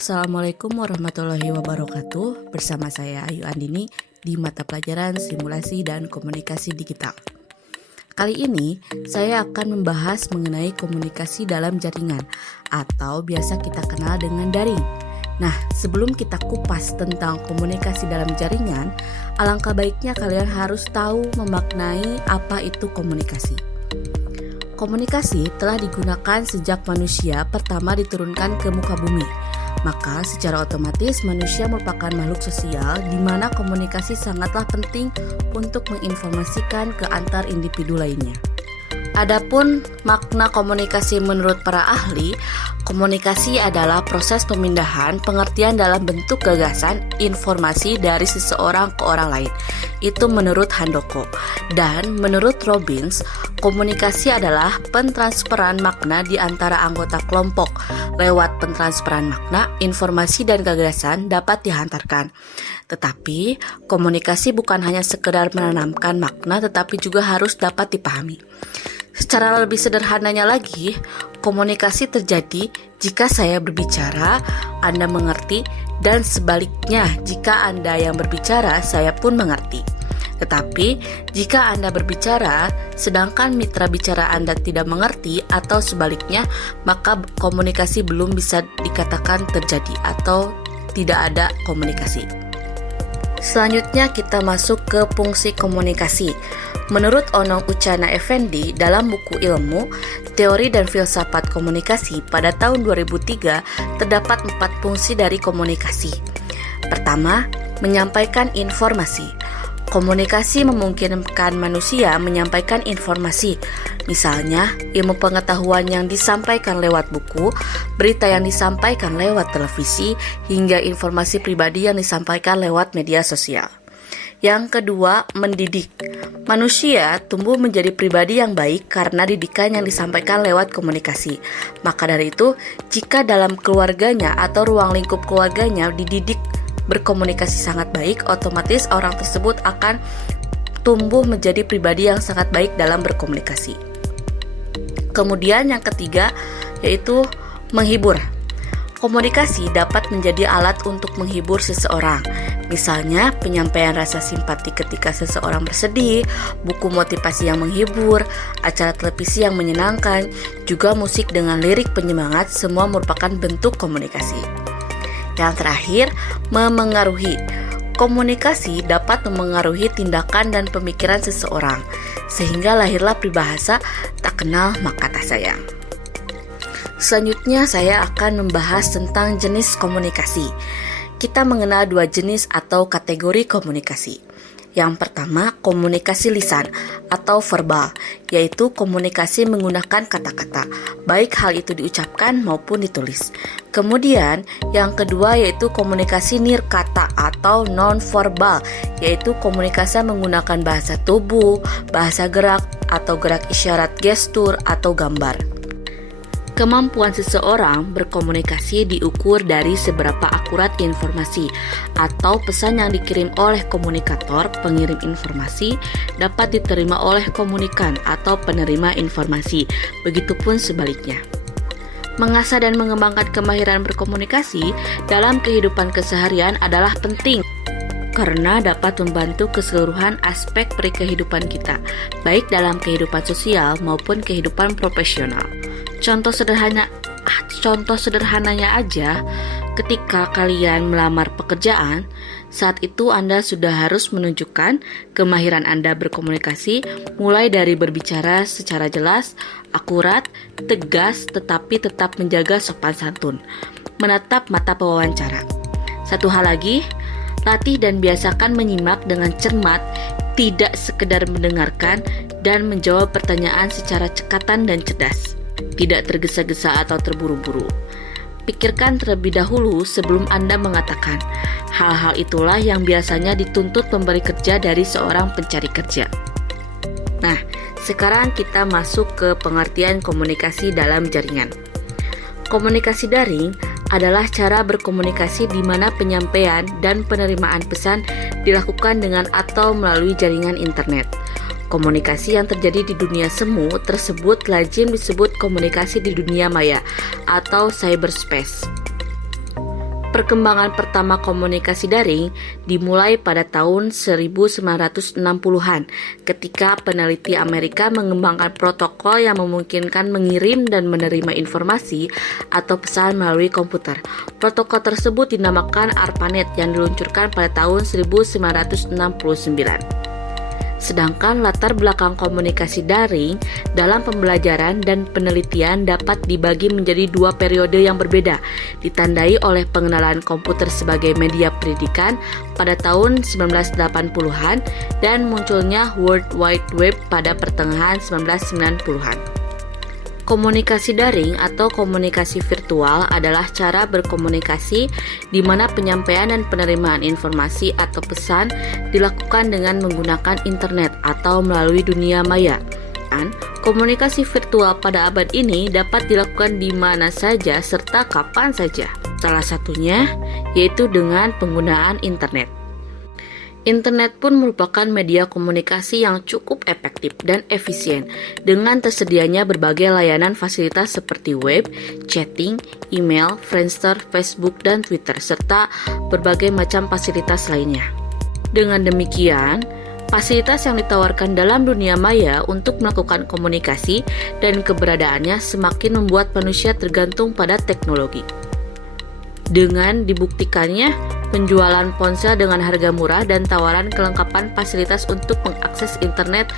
Assalamualaikum warahmatullahi wabarakatuh. Bersama saya Ayu Andini di mata pelajaran Simulasi dan Komunikasi Digital. Kali ini saya akan membahas mengenai komunikasi dalam jaringan atau biasa kita kenal dengan daring. Nah, sebelum kita kupas tentang komunikasi dalam jaringan, alangkah baiknya kalian harus tahu memaknai apa itu komunikasi. Komunikasi telah digunakan sejak manusia pertama diturunkan ke muka bumi. Maka secara otomatis manusia merupakan makhluk sosial di mana komunikasi sangatlah penting untuk menginformasikan ke antar individu lainnya. Adapun makna komunikasi menurut para ahli, komunikasi adalah proses pemindahan pengertian dalam bentuk gagasan informasi dari seseorang ke orang lain. Itu menurut Handoko. Dan menurut Robbins, komunikasi adalah pentransferan makna di antara anggota kelompok. Lewat pentransferan makna, informasi dan gagasan dapat dihantarkan. Tetapi, komunikasi bukan hanya sekedar menanamkan makna tetapi juga harus dapat dipahami. Secara lebih sederhananya lagi, komunikasi terjadi jika saya berbicara, Anda mengerti, dan sebaliknya jika Anda yang berbicara, saya pun mengerti. Tetapi, jika Anda berbicara, sedangkan mitra bicara Anda tidak mengerti atau sebaliknya, maka komunikasi belum bisa dikatakan terjadi atau tidak ada komunikasi. Selanjutnya kita masuk ke fungsi komunikasi. Menurut Onong Uchana Effendi dalam buku Ilmu, Teori dan Filsafat Komunikasi pada tahun 2003 terdapat 4 fungsi dari komunikasi. Pertama, menyampaikan informasi. Komunikasi memungkinkan manusia menyampaikan informasi, misalnya ilmu pengetahuan yang disampaikan lewat buku, berita yang disampaikan lewat televisi, hingga informasi pribadi yang disampaikan lewat media sosial. Yang kedua, mendidik. Manusia tumbuh menjadi pribadi yang baik karena didikan yang disampaikan lewat komunikasi. Maka dari itu, jika dalam keluarganya atau ruang lingkup keluarganya dididik berkomunikasi sangat baik, otomatis orang tersebut akan tumbuh menjadi pribadi yang sangat baik dalam berkomunikasi. Kemudian yang ketiga, yaitu menghibur. Komunikasi dapat menjadi alat untuk menghibur seseorang. Misalnya, penyampaian rasa simpati ketika seseorang bersedih, buku motivasi yang menghibur, acara televisi yang menyenangkan, juga musik dengan lirik penyemangat, semua merupakan bentuk komunikasi. Yang terakhir, memengaruhi. Komunikasi dapat memengaruhi tindakan dan pemikiran seseorang, sehingga lahirlah peribahasa tak kenal maka tak sayang. Selanjutnya saya akan membahas tentang jenis komunikasi. Kita mengenal 2 jenis atau kategori komunikasi. Yang pertama, komunikasi lisan atau verbal, yaitu komunikasi menggunakan kata-kata, baik hal itu diucapkan maupun ditulis. Kemudian, yang kedua yaitu komunikasi nirkata atau non-verbal, yaitu komunikasi menggunakan bahasa tubuh, bahasa gerak, atau gerak isyarat gestur atau gambar. Kemampuan seseorang berkomunikasi diukur dari seberapa akurat informasi atau pesan yang dikirim oleh komunikator, pengirim informasi, dapat diterima oleh komunikan atau penerima informasi. Begitupun sebaliknya. Mengasah dan mengembangkan kemahiran berkomunikasi dalam kehidupan keseharian adalah penting karena dapat membantu keseluruhan aspek kehidupan kita, baik dalam kehidupan sosial maupun kehidupan profesional. Contoh sederhananya aja, ketika kalian melamar pekerjaan, saat itu Anda sudah harus menunjukkan kemahiran Anda berkomunikasi, mulai dari berbicara secara jelas, akurat, tegas, tetapi tetap menjaga sopan santun, menatap mata pewawancara. Satu hal lagi, latih dan biasakan menyimak dengan cermat, tidak sekedar mendengarkan dan menjawab pertanyaan secara cekatan dan cerdas. Tidak tergesa-gesa atau terburu-buru. Pikirkan terlebih dahulu sebelum Anda mengatakan. Hal-hal itulah yang biasanya dituntut pemberi kerja dari seorang pencari kerja. Nah, sekarang kita masuk ke pengertian komunikasi dalam jaringan. Komunikasi daring adalah cara berkomunikasi di mana penyampaian dan penerimaan pesan dilakukan dengan atau melalui jaringan internet. Komunikasi yang terjadi di dunia semu tersebut lazim disebut komunikasi di dunia maya atau cyberspace. Perkembangan pertama komunikasi daring dimulai pada tahun 1960-an ketika peneliti Amerika mengembangkan protokol yang memungkinkan mengirim dan menerima informasi atau pesan melalui komputer. Protokol tersebut dinamakan ARPANET yang diluncurkan pada tahun 1969. Sedangkan latar belakang komunikasi daring dalam pembelajaran dan penelitian dapat dibagi menjadi dua periode yang berbeda, ditandai oleh pengenalan komputer sebagai media pendidikan pada tahun 1980-an dan munculnya World Wide Web pada pertengahan 1990-an. Komunikasi daring atau komunikasi virtual adalah cara berkomunikasi di mana penyampaian dan penerimaan informasi atau pesan dilakukan dengan menggunakan internet atau melalui dunia maya. Dan komunikasi virtual pada abad ini dapat dilakukan di mana saja serta kapan saja. Salah satunya yaitu dengan penggunaan internet. Internet pun merupakan media komunikasi yang cukup efektif dan efisien dengan tersedianya berbagai layanan fasilitas seperti web, chatting, email, Friendster, Facebook, dan Twitter, serta berbagai macam fasilitas lainnya. Dengan demikian, fasilitas yang ditawarkan dalam dunia maya untuk melakukan komunikasi dan keberadaannya semakin membuat manusia tergantung pada teknologi. Dengan dibuktikannya penjualan ponsel dengan harga murah dan tawaran kelengkapan fasilitas untuk mengakses internet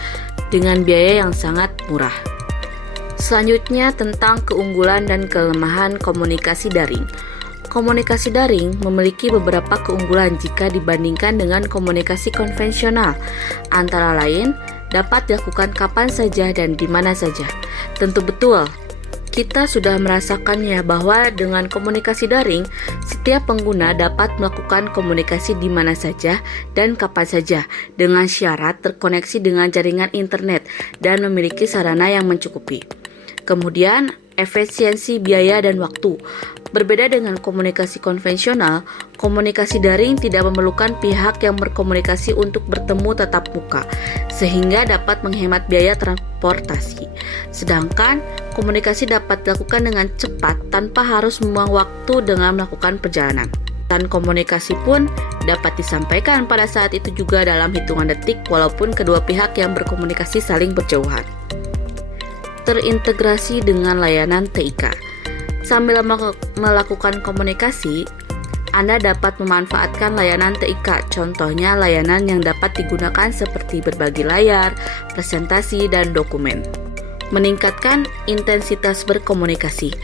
dengan biaya yang sangat murah. Selanjutnya tentang keunggulan dan kelemahan komunikasi daring. Komunikasi daring memiliki beberapa keunggulan jika dibandingkan dengan komunikasi konvensional. Antara lain, dapat dilakukan kapan saja dan di mana saja. Tentu betul, kita sudah merasakannya bahwa dengan komunikasi daring, setiap pengguna dapat melakukan komunikasi di mana saja dan kapan saja dengan syarat terkoneksi dengan jaringan internet dan memiliki sarana yang mencukupi. Kemudian, efisiensi biaya dan waktu. Berbeda dengan komunikasi konvensional, komunikasi daring tidak memerlukan pihak yang berkomunikasi untuk bertemu tatap muka, sehingga dapat menghemat biaya transportasi. Sedangkan, komunikasi dapat dilakukan dengan cepat tanpa harus membuang waktu dengan melakukan perjalanan. Dan komunikasi pun dapat disampaikan pada saat itu juga dalam hitungan detik walaupun kedua pihak yang berkomunikasi saling berjauhan. Terintegrasi dengan layanan TIK. Sambil melakukan komunikasi, Anda dapat memanfaatkan layanan TIK, contohnya layanan yang dapat digunakan seperti berbagi layar, presentasi, dan dokumen. Meningkatkan intensitas berkomunikasi.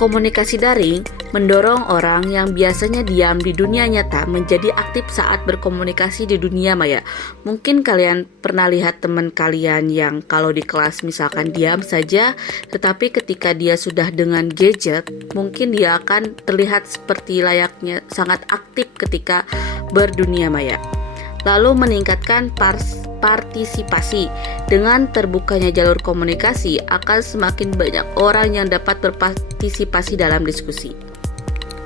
Komunikasi daring mendorong orang yang biasanya diam di dunia nyata menjadi aktif saat berkomunikasi di dunia maya. Mungkin kalian pernah lihat teman kalian yang kalau di kelas misalkan diam saja, tetapi ketika dia sudah dengan gadget, mungkin dia akan terlihat seperti layaknya sangat aktif ketika berdunia maya. Lalu meningkatkan partisipasi. Dengan terbukanya jalur komunikasi, akan semakin banyak orang yang dapat berpartisipasi dalam diskusi.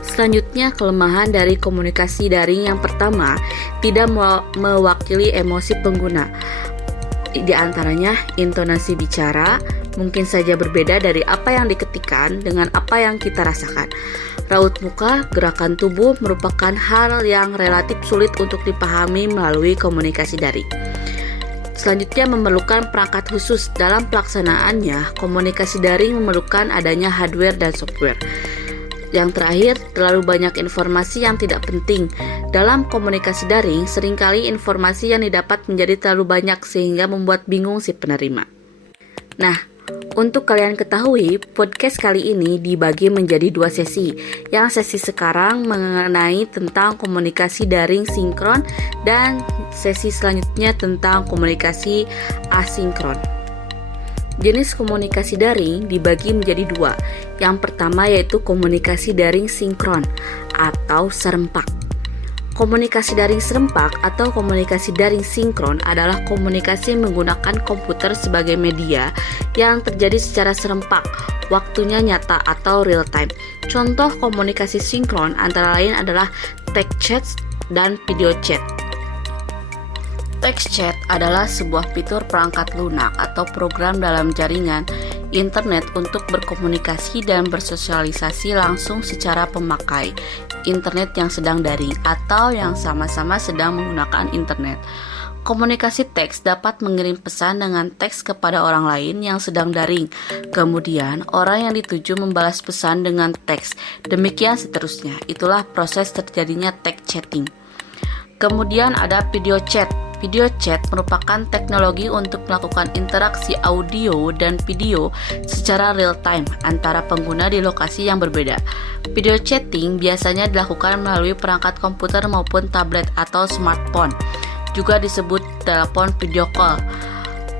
Selanjutnya, kelemahan dari komunikasi daring yang pertama, tidak mewakili emosi pengguna. Di antaranya, intonasi bicara mungkin saja berbeda dari apa yang diketikkan dengan apa yang kita rasakan. Raut muka, gerakan tubuh merupakan hal yang relatif sulit untuk dipahami melalui komunikasi daring. Selanjutnya, memerlukan perangkat khusus. Dalam pelaksanaannya, komunikasi daring memerlukan adanya hardware dan software. Yang terakhir, terlalu banyak informasi yang tidak penting. Dalam komunikasi daring, seringkali informasi yang didapat menjadi terlalu banyak sehingga membuat bingung si penerima. Nah, untuk kalian ketahui, podcast kali ini dibagi menjadi dua sesi. Yang sesi sekarang mengenai tentang komunikasi daring sinkron dan sesi selanjutnya tentang komunikasi asinkron. Jenis komunikasi daring dibagi menjadi dua. Yang pertama yaitu komunikasi daring sinkron atau serempak. Komunikasi daring serempak atau komunikasi daring sinkron adalah komunikasi menggunakan komputer sebagai media yang terjadi secara serempak, waktunya nyata atau real time. Contoh komunikasi sinkron antara lain adalah text chat dan video chat. Text chat adalah sebuah fitur perangkat lunak atau program dalam jaringan internet untuk berkomunikasi dan bersosialisasi langsung secara pemakai internet yang sedang daring atau yang sama-sama sedang menggunakan internet. Komunikasi teks dapat mengirim pesan dengan teks kepada orang lain yang sedang daring. Kemudian, orang yang dituju membalas pesan dengan teks. Demikian seterusnya. Itulah proses terjadinya text chatting. Kemudian ada video chat. Video chat merupakan teknologi untuk melakukan interaksi audio dan video secara real time antara pengguna di lokasi yang berbeda. Video chatting biasanya dilakukan melalui perangkat komputer maupun tablet atau smartphone, juga disebut telepon video call.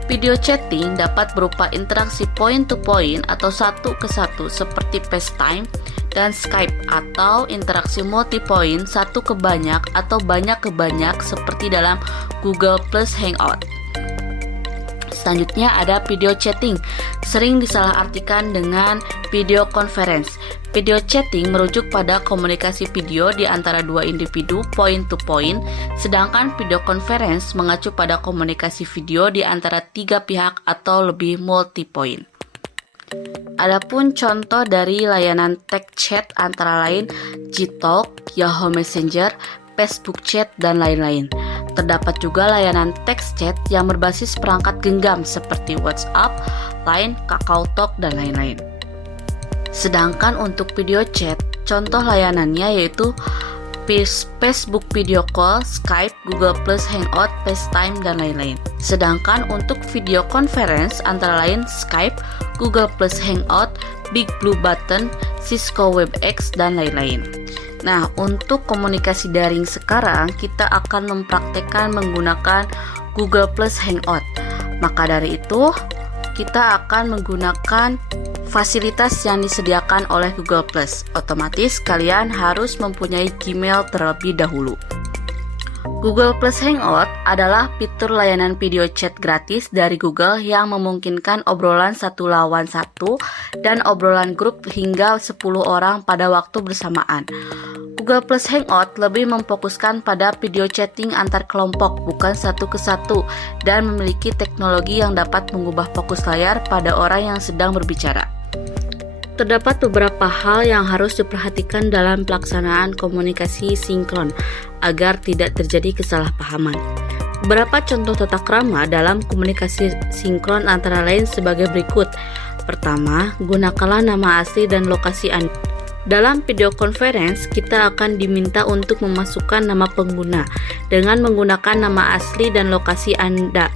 Video chatting dapat berupa interaksi point to point atau satu ke satu seperti FaceTime dan Skype, atau interaksi multi-point satu ke banyak atau banyak ke banyak seperti dalam Google Plus Hangout. Selanjutnya ada video chatting, sering disalahartikan dengan video conference. Video chatting merujuk pada komunikasi video di antara dua individu point to point, sedangkan video conference mengacu pada komunikasi video di antara tiga pihak atau lebih multi-point. Adapun contoh dari layanan text chat antara lain Gtalk, Yahoo Messenger, Facebook Chat, dan lain-lain. Terdapat juga layanan text chat yang berbasis perangkat genggam seperti WhatsApp, Line, KakaoTalk, dan lain-lain. Sedangkan untuk video chat, contoh layanannya yaitu Facebook Video Call, Skype, Google Plus Hangout, FaceTime, dan lain-lain. Sedangkan untuk video conference antara lain Skype, Google Plus Hangout, Big Blue Button, Cisco WebEx, dan lain-lain. Nah, untuk komunikasi daring sekarang kita akan mempraktekkan menggunakan Google Plus Hangout. Maka dari itu, kita akan menggunakan fasilitas yang disediakan oleh Google Plus. Otomatis kalian harus mempunyai Gmail terlebih dahulu. Google Plus Hangout adalah fitur layanan video chat gratis dari Google yang memungkinkan obrolan 1-lawan-1 dan obrolan grup hingga 10 orang pada waktu bersamaan. Google Plus Hangout lebih memfokuskan pada video chatting antar kelompok, bukan satu ke satu, dan memiliki teknologi yang dapat mengubah fokus layar pada orang yang sedang berbicara. Terdapat beberapa hal yang harus diperhatikan dalam pelaksanaan komunikasi sinkron agar tidak terjadi kesalahpahaman. Beberapa contoh tata krama dalam komunikasi sinkron antara lain sebagai berikut. Pertama, gunakanlah nama asli dan lokasi Anda. Dalam video conference, kita akan diminta untuk memasukkan nama pengguna dengan menggunakan nama asli dan lokasi Anda.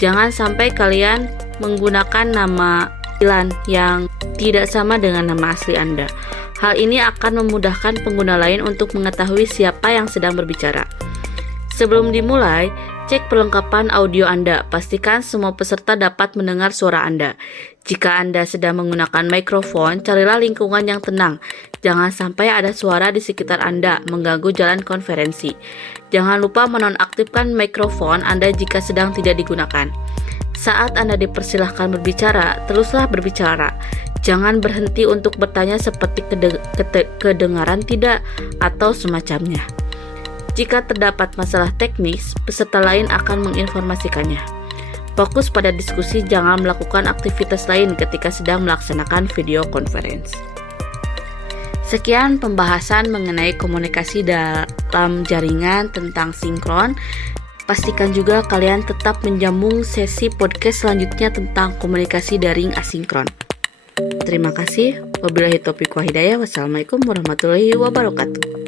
Jangan sampai kalian menggunakan nama panggilan yang tidak sama dengan nama asli Anda. Hal ini akan memudahkan pengguna lain untuk mengetahui siapa yang sedang berbicara. Sebelum dimulai, cek perlengkapan audio Anda. Pastikan semua peserta dapat mendengar suara Anda. Jika Anda sedang menggunakan mikrofon, carilah lingkungan yang tenang. Jangan sampai ada suara di sekitar Anda mengganggu jalan konferensi. Jangan lupa menonaktifkan mikrofon Anda jika sedang tidak digunakan. Saat Anda dipersilahkan berbicara, teruslah berbicara. Jangan berhenti untuk bertanya seperti kedengaran tidak atau semacamnya. Jika terdapat masalah teknis, peserta lain akan menginformasikannya. Fokus pada diskusi, jangan melakukan aktivitas lain ketika sedang melaksanakan video conference. Sekian pembahasan mengenai komunikasi dalam jaringan tentang sinkron. Pastikan juga kalian tetap menjambung sesi podcast selanjutnya tentang komunikasi daring asinkron. Terima kasih. Wabillahi taufiq wal hidayah. Wassalamualaikum warahmatullahi wabarakatuh.